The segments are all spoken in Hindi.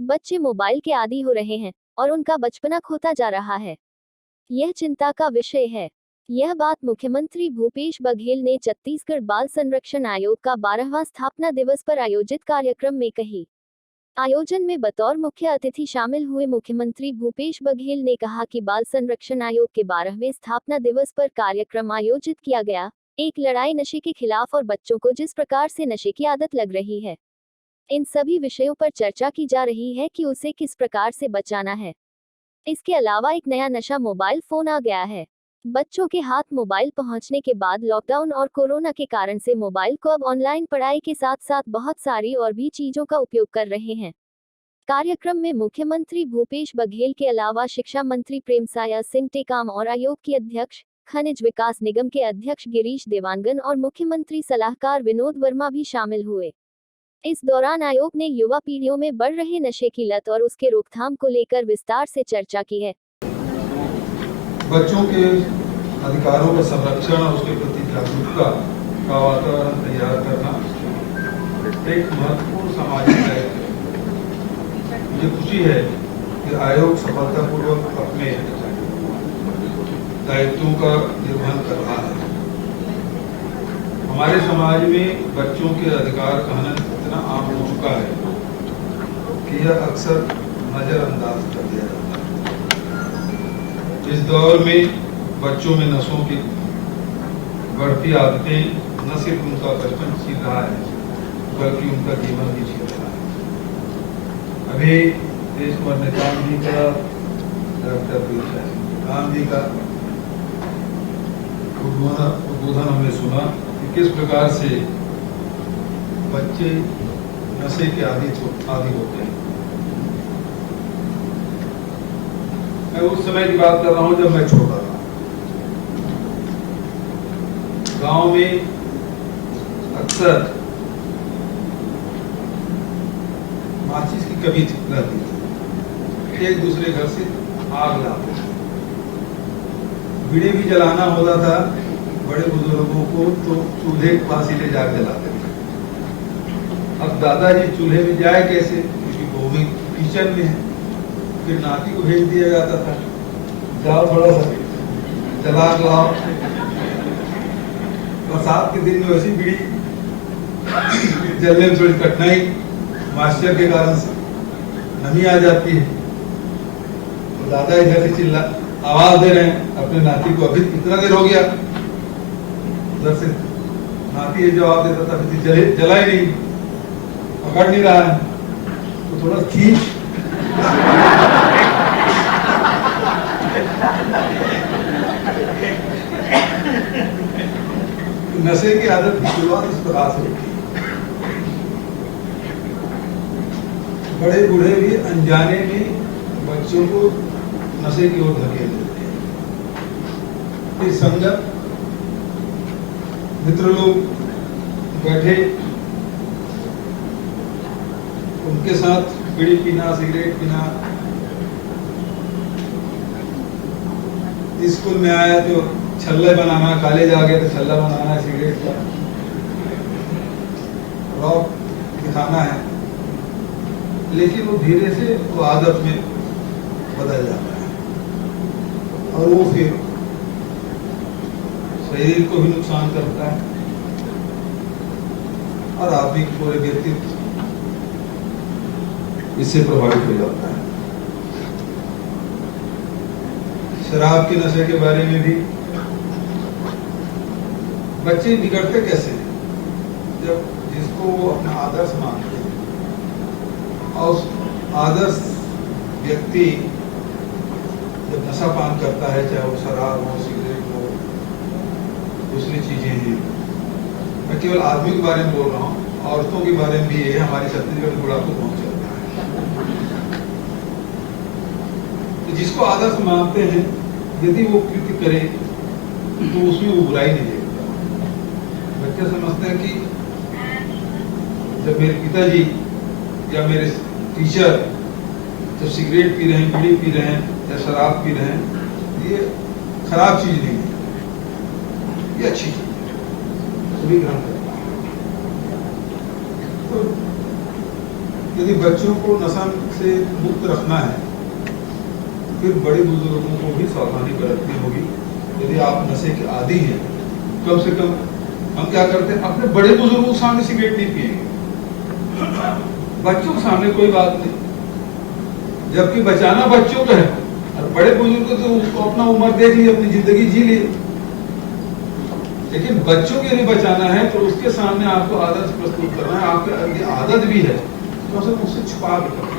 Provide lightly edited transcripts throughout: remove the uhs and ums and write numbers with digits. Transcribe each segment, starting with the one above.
बच्चे मोबाइल के आदी हो रहे हैं और उनका बचपना खोता जा रहा है। यह चिंता का विषय है। यह बात मुख्यमंत्री भूपेश बघेल ने छत्तीसगढ़ बाल संरक्षण आयोग का 12वां स्थापना दिवस पर आयोजित कार्यक्रम में कही। आयोजन में बतौर मुख्य अतिथि शामिल हुए मुख्यमंत्री भूपेश बघेल ने कहा कि बाल संरक्षण आयोग के 12वें स्थापना दिवस पर कार्यक्रम आयोजित किया गया, एक लड़ाई नशे के खिलाफ और बच्चों को जिस प्रकार से नशे की आदत लग रही है, इन सभी विषयों पर चर्चा की जा रही है कि उसे किस प्रकार से बचाना है। इसके अलावा एक नया नशा मोबाइल फोन आ गया है। बच्चों के हाथ मोबाइल पहुंचने के बाद लॉकडाउन और कोरोना के कारण से मोबाइल को अब ऑनलाइन पढ़ाई के साथ साथ बहुत सारी और भी चीजों का उपयोग कर रहे हैं। कार्यक्रम में मुख्यमंत्री भूपेश बघेल के अलावा शिक्षा मंत्री प्रेमसाया सिंह टेकाम और आयोग के अध्यक्ष, खनिज विकास निगम के अध्यक्ष गिरीश देवांगन और मुख्यमंत्री सलाहकार विनोद वर्मा भी शामिल हुए। इस दौरान आयोग ने युवा पीढ़ियों में बढ़ रहे नशे की लत और उसके रोकथाम को लेकर विस्तार से चर्चा की है। बच्चों के अधिकारों का संरक्षण और उसके प्रति जागरूकता का वातावरण तैयार करना एक महत्वपूर्ण सामाजिक दायित्व है। मुझे खुशी है कि आयोग सफलतापूर्वक अपने दायित्वों का निर्वहन कर रहा है। हमारे समाज में बच्चों के अधिकार का हनन इतना आम हो चुका है कि यह अक्सर नजरअंदाज कर दिया जाता है। इस दौर में बच्चों में नशों की बढ़ती आदतें न सिर्फ उनका बचपन छीन रहा है, बल्कि उनका जीवन भी छीन रहा है। अभी देश कुमार नेताम जी का राम जी का उद्बोधन हमने सुना कि किस प्रकार से बच्चे नशे के आदी होते हैं। मैं उस समय की बात कर रहा हूं जब मैं छोटा था। गांव में अक्सर माचिस की कमी रहती थी, एक दूसरे घर से आग लाते थे। बीड़ी भी जलाना होता था बड़े बुजुर्गों को तो चूल्हे के पास ही ले जाकर जलाते थे। अब दादाजी चूल्हे में जाए कैसे, क्योंकि वो भी किचन में है। फिर नाती को भेज दिया जाता था, जाओ थोड़ा सा जला लाओ। बरसात के दिन में वैसी बीड़ी जलने में थोड़ी कठिनाई मॉइस्चर के कारण से नमी आ जाती है। तो दादा इधर से चिल्ला आवाज दे रहे हैं अपने नाती को, अभी इतना देर हो गया। उधर से नाती ये जवाब देता था, अभी जला ही नहीं, पकड़ नहीं रहा है, तो थोड़ा खींच। नशे की आदत की शुरुआत इस प्रकार से होती है। बड़े बूढ़े भी अनजाने में बच्चों को नशे की ओर धकेल देते हैं। फिर संगत मित्र लोग बैठे, उनके साथ बीड़ी पीना, सिगरेट पीना। स्कूल में आया तो छल्ले बनाना, कॉलेज आ गया तो छल्ला बनाना है सिगरेट का, रॉक दिखाना है। लेकिन वो धीरे से वो आदत में बदल जाता है और वो फिर शरीर को भी नुकसान करता है और आदमी के पूरे व्यक्तित्व इससे प्रभावित हो जाता है। शराब के नशे के बारे में भी बच्चे बिगड़ते कैसे हैं, जब जिसको वो अपना आदर्श मानते हैं और उस आदर्श व्यक्ति जब नशा पान करता है, चाहे वो शराब हो, सिगरेट हो, दूसरी चीजें हैं। मैं केवल आदमी के बारे में बोल रहा हूँ, औरतों के बारे में भी है। हमारे छत्तीसगढ़ में बुढ़ापा पहुंच जाता है। तो जिसको आदर्श मानते हैं, यदि वो कृत्य करे तो उसमें वो बुराई नहीं देखता। बच्चे समझते हैं कि जब मेरे पिताजी या मेरे टीचर जब सिगरेट पी रहे हैं, बीड़ी पी रहे हैं या शराब पी रहे हैं, ये खराब चीज नहीं है, ये अच्छी चीज है, सभी ग्रहण करता है। तो यदि बच्चों को नशा से मुक्त रखना है, फिर बड़े बुजुर्गों को भी सावधानी बरतनी होगी। यदि आप नशे के आदी हैं, कम से कम हम क्या करते हैं, अपने बड़े बुजुर्गों के सामने सिगरेट नहीं पिएंगे, बच्चों के सामने कोई बात नहीं, जबकि बचाना बच्चों का है। और बड़े बुजुर्ग तो अपना उम्र देख लिए, अपनी जिंदगी जी लिए, लेकिन बच्चों के लिए बचाना है तो उसके सामने आपको आदत प्रस्तुत करना है। आपके अंदर आदत भी है तो सब उससे छुपा के करना,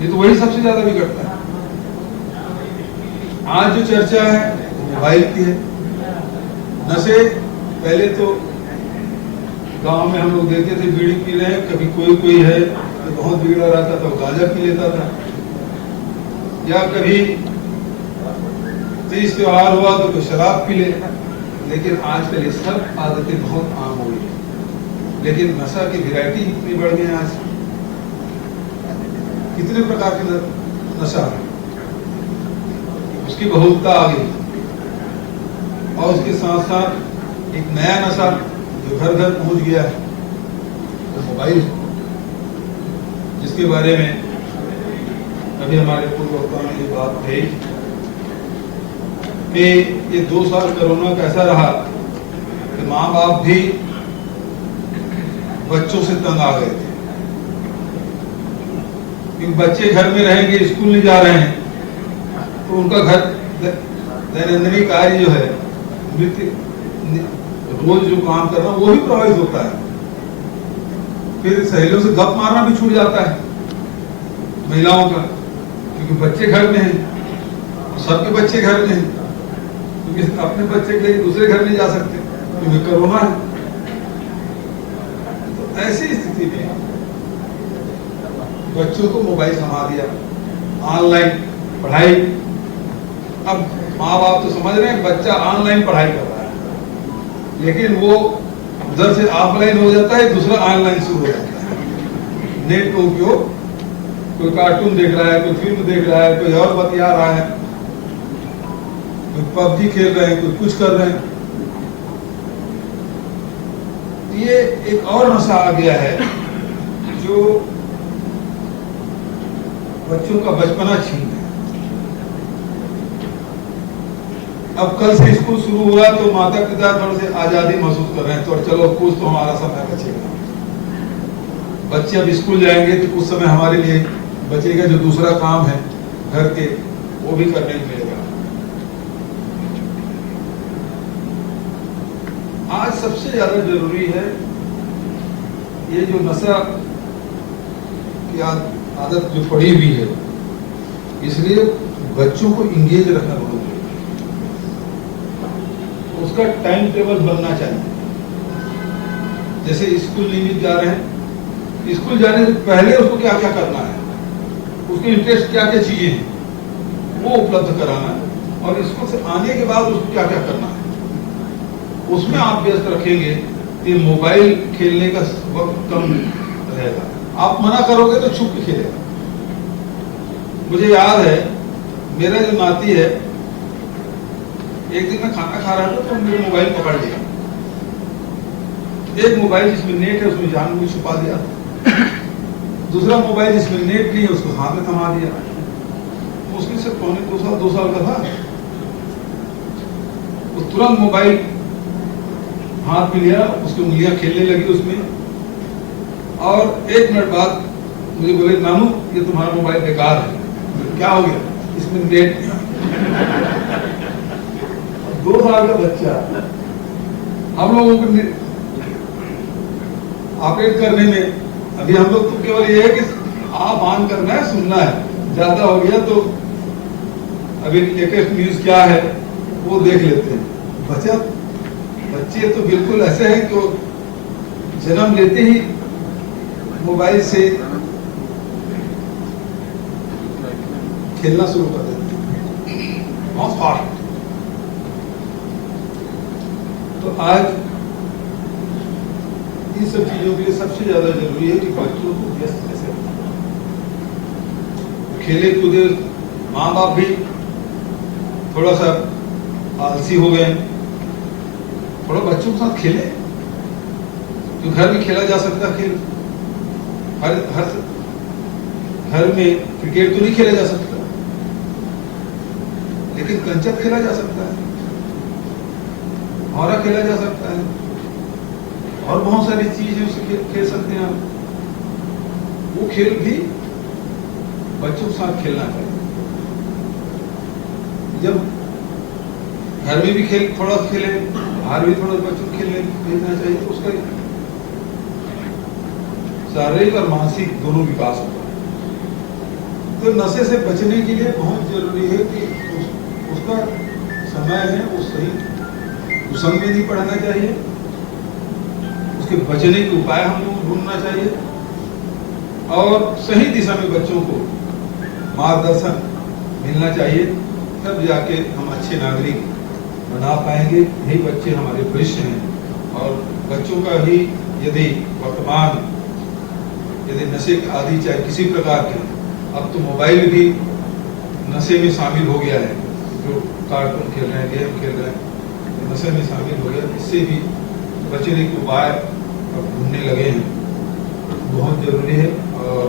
ये तो वही सबसे ज्यादा बिगड़ता है। आज जो चर्चा है मोबाइल की है। नशे पहले तो गांव में हम लोग देखते थे बीड़ी पी रहे हैं, कभी कोई है तो बहुत बिगड़ा रहता था वो गांजा पी लेता था, या कभी तीज त्योहार हुआ तो कोई शराब पी ले। लेकिन आजकल ये सब आदतें बहुत आम हो गई है। लेकिन नशा की वैरायटी इतनी बढ़ गई है, आज कितने प्रकार के नशा है, उसकी बहुलता आ गई। और उसके साथ साथ एक नया नशा जो घर घर पहुंच गया है, वो मोबाइल, जिसके बारे में अभी हमारे पूर्व वक्ताओं ने ये बात कही कि ये 2 साल कोरोना कैसा रहा कि माँ बाप भी बच्चों से तंग आ गए थे, क्योंकि बच्चे घर में रहेंगे, स्कूल नहीं जा रहे हैं, तो उनका घर दैनंदिन कार्य जो है, रोज जो काम करना वो भी प्रभावित होता है। फिर सहेलियों से गप मारना भी छूट जाता है महिलाओं का, क्योंकि बच्चे घर में हैं, सबके बच्चे घर में हैं, क्योंकि अपने बच्चे के लिए दूसरे घर नहीं जा सकते क्योंकि कोरोना है। तो ऐसी स्थिति में बच्चों को मोबाइल थमा दिया, ऑनलाइन पढ़ाई। अब माँ बाप तो समझ रहे हैं बच्चा ऑनलाइन पढ़ाई कर रहा है, लेकिन वो उधर से ऑफलाइन हो जाता है, दूसरा ऑनलाइन शुरू हो जाता है। नेट का उपयोग, कोई कार्टून देख रहा है, कोई फिल्म देख रहा है, कोई और बतिया रहा है, कोई पबजी खेल रहे हैं, कोई कुछ कर रहे हैं। ये एक और नशा आ गया है जो बच्चों का बचपना छीन है। अब कल से स्कूल शुरू हुआ तो माता पिता थोड़े से आजादी महसूस कर रहे हैं, तो चलो कुछ तो हमारा समय बचेगा। बच्चे अब स्कूल जाएंगे तो कुछ समय हमारे लिए बचेगा, जो दूसरा काम है घर के वो भी करने को मिलेगा। आज सबसे ज्यादा जरूरी है ये जो नशा की आदत जो पड़ी हुई है, इसलिए बच्चों को इंगेज रखना बहुत जरूरी है। उसका टाइम टेबल बनना चाहिए। जैसे स्कूल नियमित जा रहे हैं, स्कूल जाने से पहले उसको क्या क्या करना है, उसके इंटरेस्ट क्या क्या चीजें हैं वो उपलब्ध कराना, और स्कूल से आने के बाद उसको क्या क्या करना है उसमें आप व्यस्त रखेंगे कि मोबाइल खेलने का वक्त कम रहेगा। आप मना करोगे तो छुप के खेलेगा। मुझे याद है, मेरा जो नाती है, एक दिन मैं खाना खा रहा था तो मेरा मोबाइल पकड़ लिया। एक मोबाइल जिसमें नेट है उसमें जानबूझ छुपा दिया, दूसरा मोबाइल जिसमें नेट नहीं है उसको हाथ में थमा दिया। मुश्किल से पौने 2 साल का था। वो तुरंत मोबाइल हाथ में लिया, उसकी उंगलियां खेलने लगी उसमें, और 1 मिनट बाद मुझे बोले, नानू ये तुम्हारा मोबाइल बेकार है। क्या हो गया? इसमें नेट नहीं है। 2 साल का बच्चा, हम लोगों को ऑपरेट करने में अभी हम लोग तो केवल ये है कि आप ऑन करना है, सुनना है, ज्यादा हो गया तो अभी लेटेस्ट न्यूज क्या है वो देख लेते हैं। बच्चे तो बिल्कुल ऐसे हैं कि जन्म लेते ही मोबाइल से खेलना शुरू कर देते हैं, बहुत फास्ट। तो आज इन सब चीजों के लिए सबसे ज्यादा जरूरी है कि बच्चों को व्यस्त कैसे रखें। खेले कूदे, माँ बाप भी थोड़ा सा आलसी हो गए, थोड़ा बच्चों के साथ खेले, जो घर में खेला जा सकता खेल। हर घर में क्रिकेट तो नहीं खेला जा सकता, लेकिन कंचत खेला जा सकता है, हौरा खेला जा सकता है, और बहुत सारी चीजें उसे खेल सकते हैं आप। वो खेल भी बच्चों के साथ खेलना चाहिए। जब घर में भी खेल थोड़ा खेले, बाहर भी थोड़ा बच्चों को खेलना चाहिए, तो उसका शारीरिक और मानसिक दोनों विकास होता है। तो नशे से बचने के लिए बहुत जरूरी है कि उसका समय है वो सही कुसंग में नहीं पढ़ाना चाहिए, उसके बचने के उपाय हम लोग ढूंढना चाहिए, और सही दिशा में बच्चों को मार्गदर्शन मिलना चाहिए, तब जाके हम अच्छे नागरिक बना पाएंगे। यही बच्चे हमारे भविष्य हैं, और बच्चों का ही यदि वर्तमान नशे के आदि चाहे किसी प्रकार के, अब तो मोबाइल भी नशे में शामिल हो गया है, जो कार्टून खेल रहे हैं, गेम खेल रहे हैं, नशे में शामिल हो गया। इससे भी बचने के उपाय अब ढूंढने लगे हैं, बहुत जरूरी है। और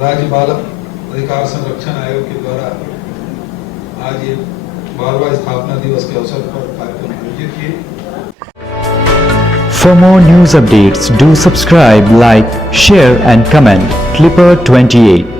राज्य बाल अधिकार संरक्षण आयोग के द्वारा आज ये 12वां स्थापना दिवस के अवसर पर कार्यक्रम आयोजित किए। For more news updates, do subscribe, like, share and comment. Clipper 28